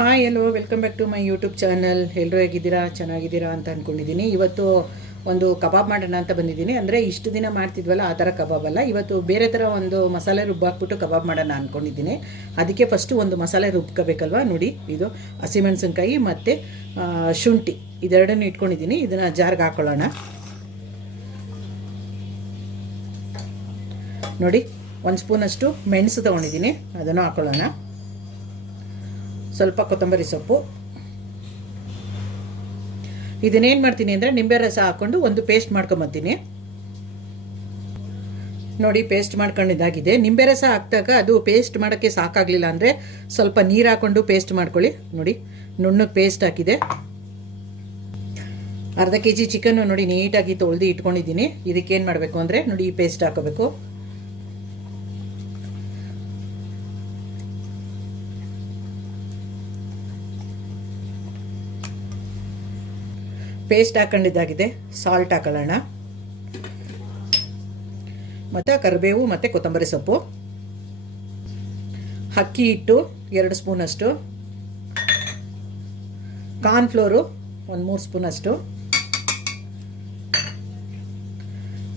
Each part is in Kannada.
Hi hello welcome back to my YouTube channel. ಎಲ್ಲರೂ ಹೇಗಿದ್ದೀರಾ, ಚೆನ್ನಾಗಿದ್ದೀರಾ ಅಂತ ಅಂದ್ಕೊಂಡಿದ್ದೀನಿ. ಇವತ್ತು ಒಂದು ಕಬಾಬ್ ಮಾಡೋಣ ಅಂತ ಬಂದಿದ್ದೀನಿ. ಅಂದರೆ ಇಷ್ಟು ದಿನ ಮಾಡ್ತಿದ್ವಲ್ಲ ಆ ಥರ ಕಬಾಬ್ ಅಲ್ಲ, ಇವತ್ತು ಬೇರೆ ಥರ ಒಂದು ಮಸಾಲೆ ರುಬ್ಬಾಕ್ಬಿಟ್ಟು ಕಬಾಬ್ ಮಾಡೋಣ ಅಂದ್ಕೊಂಡಿದ್ದೀನಿ. ಅದಕ್ಕೆ ಫಸ್ಟು ಒಂದು ಮಸಾಲೆ ರುಬ್ಕೋಬೇಕಲ್ವ. ನೋಡಿ, ಇದು ಹಸಿಮೆಣಸಿನ್ಕಾಯಿ ಮತ್ತು ಶುಂಠಿ ಇದೆರಡನ್ನು ಇಟ್ಕೊಂಡಿದ್ದೀನಿ. ಇದನ್ನು ಜಾರ್ಗೆ ಹಾಕ್ಕೊಳ್ಳೋಣ. ನೋಡಿ, 1 ಸ್ಪೂನಷ್ಟು ಮೆಣಸು ತೊಗೊಂಡಿದ್ದೀನಿ, ಅದನ್ನು ಹಾಕ್ಕೊಳ್ಳೋಣ. ಸ್ವಲ್ಪ ಕೊತ್ತಂಬರಿ ಸೊಪ್ಪು. ಇದನ್ನೇನು ಮಾಡ್ತೀನಿ ಅಂದರೆ ನಿಂಬೆ ರಸ ಹಾಕ್ಕೊಂಡು ಒಂದು ಪೇಸ್ಟ್ ಮಾಡ್ಕೊಂಬತ್ತೀನಿ. ನೋಡಿ, ಪೇಸ್ಟ್ ಮಾಡ್ಕೊಂಡಿದ್ದಾಗಿದೆ. ನಿಂಬೆ ರಸ ಹಾಕಿದಾಗ ಅದು ಪೇಸ್ಟ್ ಮಾಡೋಕ್ಕೆ ಸಾಕಾಗಲಿಲ್ಲ ಅಂದರೆ ಸ್ವಲ್ಪ ನೀರು ಹಾಕ್ಕೊಂಡು ಪೇಸ್ಟ್ ಮಾಡ್ಕೊಳ್ಳಿ. ನೋಡಿ, ನುಣ್ಣಗೆ ಪೇಸ್ಟ್ ಹಾಕಿದೆ. ಅರ್ಧ kg ಚಿಕನ್ನು ನೋಡಿ ನೀಟಾಗಿ ತೊಳೆದು ಇಟ್ಕೊಂಡಿದ್ದೀನಿ. ಇದಕ್ಕೇನು ಮಾಡಬೇಕು ಅಂದರೆ ನೋಡಿ, ಈ ಪೇಸ್ಟ್ ಹಾಕೋಬೇಕು. ಪೇಸ್ಟ್ ಹಾಕೊಂಡಿದ್ದಾಗಿದೆ. ಸಾಲ್ಟ್ ಹಾಕೊಳ್ಳೋಣ, ಮತ್ತು ಕರಿಬೇವು ಮತ್ತು ಕೊತ್ತಂಬರಿ ಸೊಪ್ಪು. ಅಕ್ಕಿ ಹಿಟ್ಟು 2 ಸ್ಪೂನಷ್ಟು, ಕಾರ್ನ್ಫ್ಲೋರು 1-3 ಸ್ಪೂನಷ್ಟು,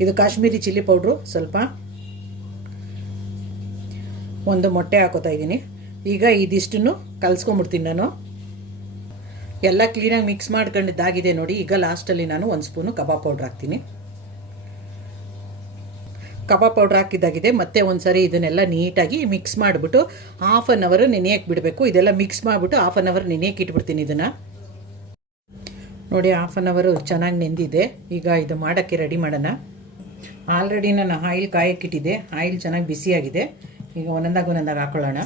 ಇದು ಕಾಶ್ಮೀರಿ ಚಿಲ್ಲಿ ಪೌಡ್ರು ಸ್ವಲ್ಪ, ಒಂದು ಮೊಟ್ಟೆ ಹಾಕೋತಾ ಇದ್ದೀನಿ. ಈಗ ಇದಿಷ್ಟನ್ನು ಕಲಿಸ್ಕೊಂಬಿಡ್ತೀನಿ ನಾನು. ಎಲ್ಲ ಕ್ಲೀನಾಗಿ ಮಿಕ್ಸ್ ಮಾಡ್ಕೊಂಡಿದ್ದಾಗಿದೆ ನೋಡಿ. ಈಗ ಲಾಸ್ಟಲ್ಲಿ ನಾನು 1 ಸ್ಪೂನು ಕಬಾಬ್ ಪೌಡ್ರ್ ಹಾಕ್ತೀನಿ. ಕಬಾಬ್ ಪೌಡ್ರ್ ಹಾಕಿದ್ದಾಗಿದೆ. ಮತ್ತೆ ಒಂದು ಸರಿ ಇದನ್ನೆಲ್ಲ ನೀಟಾಗಿ ಮಿಕ್ಸ್ ಮಾಡಿಬಿಟ್ಟು ಹಾಫ್ ಆನ್ ಅವರ್ ನೆನೆಯಕ್ಕೆ ಬಿಡಬೇಕು. ಇದೆಲ್ಲ ಮಿಕ್ಸ್ ಮಾಡಿಬಿಟ್ಟು ಹಾಫ್ ಆನ್ ಅವರ್ ನೆನೆಯಕ್ಕೆ ಇಟ್ಬಿಡ್ತೀನಿ ಇದನ್ನು. ನೋಡಿ, ಹಾಫ್ ಆನ್ ಅವರು ಚೆನ್ನಾಗಿ ನೆಂದಿದೆ. ಈಗ ಇದು ಮಾಡೋಕ್ಕೆ ರೆಡಿ ಮಾಡೋಣ. ಆಲ್ರೆಡಿ ನಾನು ಆಯಿಲ್ ಕಾಯಕ್ಕಿಟ್ಟಿದ್ದೆ. ಆಯಿಲ್ ಚೆನ್ನಾಗಿ ಬಿಸಿಯಾಗಿದೆ. ಈಗ ಒಂದೊಂದಾಗಿ ಹಾಕ್ಕೊಳ್ಳೋಣ.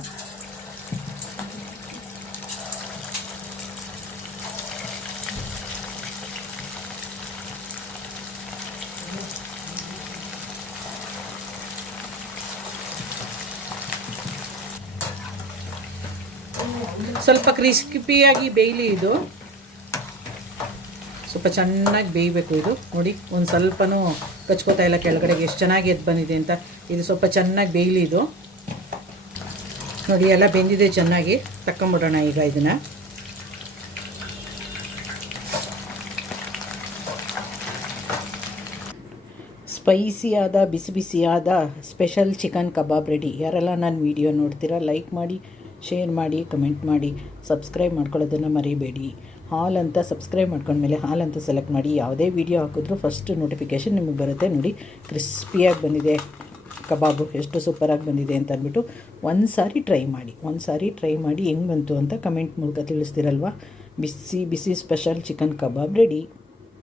ಸ್ವಲ್ಪ ಕ್ರಿಸ್ಪಿಯಾಗಿ ಬೇಯಲಿ. ಇದು ಸ್ವಲ್ಪ ಚೆನ್ನಾಗಿ ಬೇಯಬೇಕು. ಇದು ನೋಡಿ, ಒಂದು ಸ್ವಲ್ಪನೂ ಕಚ್ಕೋತಾ ಇಲ್ಲ ಕೆಳಗಡೆಗೆ. ಎಷ್ಟು ಚೆನ್ನಾಗಿ ಎದ್ದು ಬಂದಿದೆ ಅಂತ. ಇದು ಸ್ವಲ್ಪ ಚೆನ್ನಾಗಿ ಬೇಯಲಿ. ಇದು ನೋಡಿ, ಎಲ್ಲ ಬೆಂದಿದೆ ಚೆನ್ನಾಗಿ. ತಕ್ಕೊಂಬಿಡೋಣ ಈಗ ಇದನ್ನು. ಸ್ಪೈಸಿಯಾದ ಬಿಸಿ ಬಿಸಿಯಾದ ಸ್ಪೆಷಲ್ ಚಿಕನ್ ಕಬಾಬ್ ರೆಡಿ. ಯಾರೆಲ್ಲ ನನ್ನ ವಿಡಿಯೋ ನೋಡ್ತೀರಾ ಲೈಕ್ ಮಾಡಿ, ಶೇರ್ ಮಾಡಿ, ಕಮೆಂಟ್ ಮಾಡಿ, ಸಬ್ಸ್ಕ್ರೈಬ್ ಮಾಡ್ಕೊಳ್ಳೋದನ್ನು ಮರಿಬೇಡಿ. ಹಾಲ್ ಅಂತ ಸಬ್ಸ್ಕ್ರೈಬ್ ಮಾಡ್ಕೊಂಡ್ಮೇಲೆ ಹಾಲ್ ಅಂತ ಸೆಲೆಕ್ಟ್ ಮಾಡಿ. ಯಾವುದೇ ವಿಡಿಯೋ ಹಾಕಿದ್ರೂ ಫಸ್ಟ್ ನೋಟಿಫಿಕೇಷನ್ ನಿಮಗೆ ಬರುತ್ತೆ. ನೋಡಿ, ಕ್ರಿಸ್ಪಿಯಾಗಿ ಬಂದಿದೆ ಕಬಾಬು, ಎಷ್ಟು ಸೂಪರಾಗಿ ಬಂದಿದೆ ಅಂತ ಅಂದ್ಬಿಟ್ಟು ಒಂದು ಸಾರಿ ಟ್ರೈ ಮಾಡಿ ಹೆಂಗೆ ಬಂತು ಅಂತ ಕಮೆಂಟ್ ಮೂಲಕ ತಿಳಿಸ್ತೀರಲ್ವ. ಬಿಸಿ ಬಿಸಿ ಸ್ಪೆಷಲ್ ಚಿಕನ್ ಕಬಾಬ್ ರೆಡಿ.